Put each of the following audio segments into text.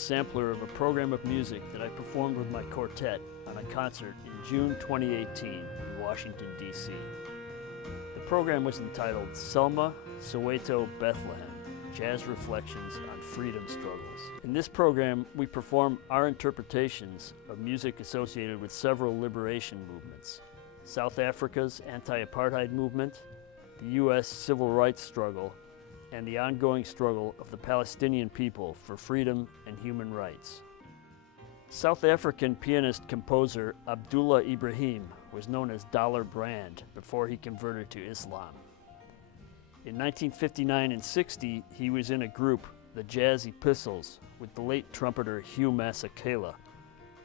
sampler of a program of music that I performed with my quartet on a concert in June 2018 in Washington, D.C. The program was entitled Selma, Soweto, Bethlehem, Jazz Reflections on Freedom Struggles. In this program, we perform our interpretations of music associated with several liberation movements: South Africa's anti-apartheid movement, the U.S. civil rights struggle, and the ongoing struggle of the Palestinian people for freedom and human rights. South African pianist-composer Abdullah Ibrahim was known as Dollar Brand before he converted to Islam. In 1959 and 60, he was in a group, the Jazz Epistles, with the late trumpeter Hugh Masekela,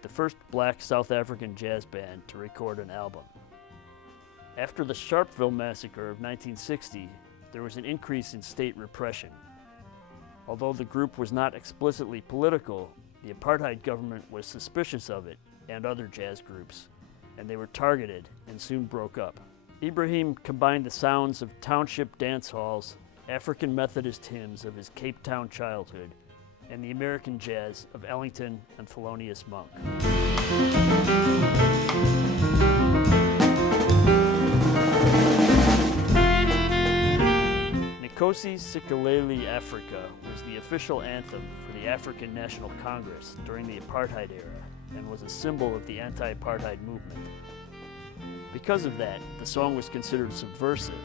the first black South African jazz band to record an album. After the Sharpeville massacre of 1960, there was an increase in state repression. Although the group was not explicitly political, the apartheid government was suspicious of it and other jazz groups, and they were targeted and soon broke up. Ibrahim combined the sounds of township dance halls, African Methodist hymns of his Cape Town childhood, and the American jazz of Ellington and Thelonious Monk. Nkosi Sikeleli Africa was the official anthem for the African National Congress during the apartheid era and was a symbol of the anti-apartheid movement. Because of that, the song was considered subversive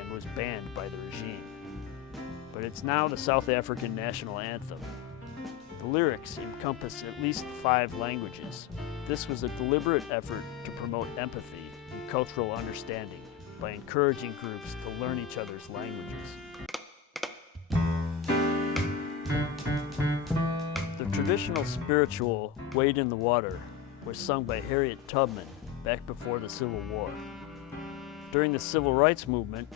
and was banned by the regime. But it's now the South African national anthem. The lyrics encompass at least 5 languages. This was a deliberate effort to promote empathy and cultural understanding by encouraging groups to learn each other's languages. The traditional spiritual Wade in the Water was sung by Harry Appelman back before the Civil War. During the Civil Rights Movement,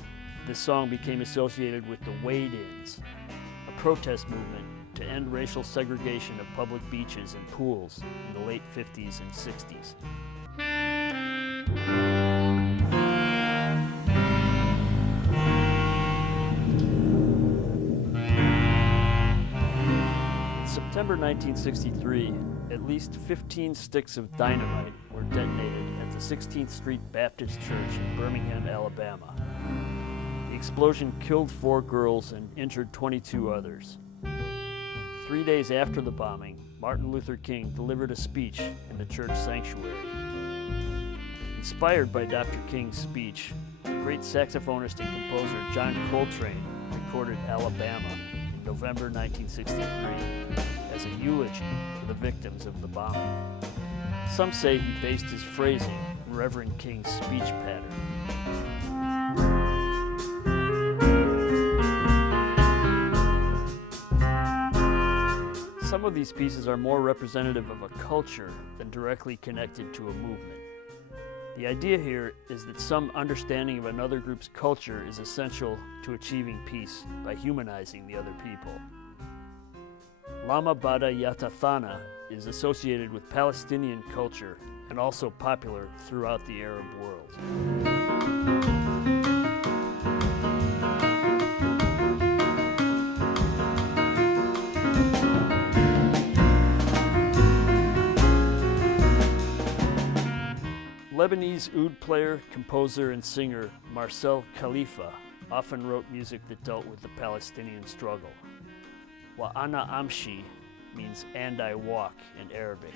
this song became associated with the Wade-ins, a protest movement to end racial segregation of public beaches and pools in the late 50s and 60s. In September 1963, at least 15 sticks of dynamite were detonated at the 16th Street Baptist Church in Birmingham, Alabama. The explosion killed 4 girls and injured 22 others. 3 days after the bombing, Martin Luther King delivered a speech in the church sanctuary. Inspired by Dr. King's speech, the great saxophonist and composer John Coltrane recorded Alabama in November 1963 as a eulogy for the victims of the bombing. Some say he based his phrasing on Reverend King's speech pattern. Some of these pieces are more representative of a culture than directly connected to a movement. The idea here is that some understanding of another group's culture is essential to achieving peace by humanizing the other people. Lama Bada Yatathana is associated with Palestinian culture and also popular throughout the Arab world. Lebanese oud player, composer, and singer Marcel Khalifa often wrote music that dealt with the Palestinian struggle. Wa ana amshi means "and I walk" in Arabic.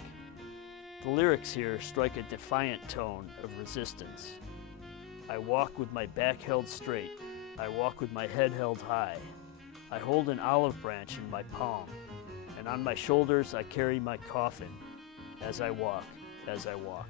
The lyrics here strike a defiant tone of resistance. I walk with my back held straight. I walk with my head held high. I hold an olive branch in my palm, and on my shoulders I carry my coffin. As I walk, as I walk.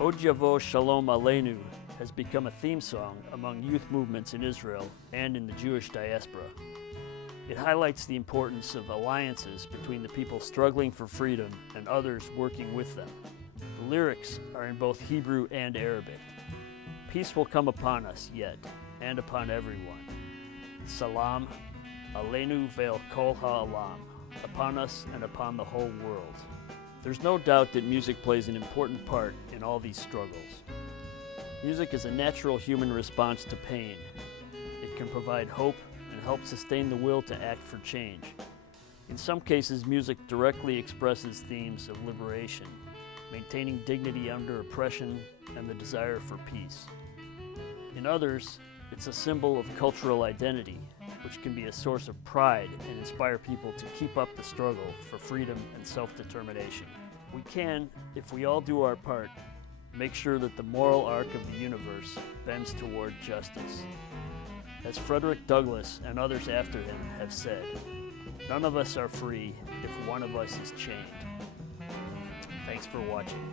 Ojavo Shalom Aleinu has become a theme song among youth movements in Israel and in the Jewish diaspora. It highlights the importance of alliances between the people struggling for freedom and others working with them. The lyrics are in both Hebrew and Arabic. Peace will come upon us yet, and upon everyone. Salam, Aleinu ve'el kol ha'olam, upon us and upon the whole world. There's no doubt that music plays an important part in all these struggles. Music is a natural human response to pain. It can provide hope and help sustain the will to act for change. In some cases, music directly expresses themes of liberation, maintaining dignity under oppression and the desire for peace. In others, it's a symbol of cultural identity, which can be a source of pride and inspire people to keep up the struggle for freedom and self-determination. We can, if we all do our part, make sure that the moral arc of the universe bends toward justice. As Frederick Douglass and others after him have said, none of us are free if one of us is chained. Thanks for watching.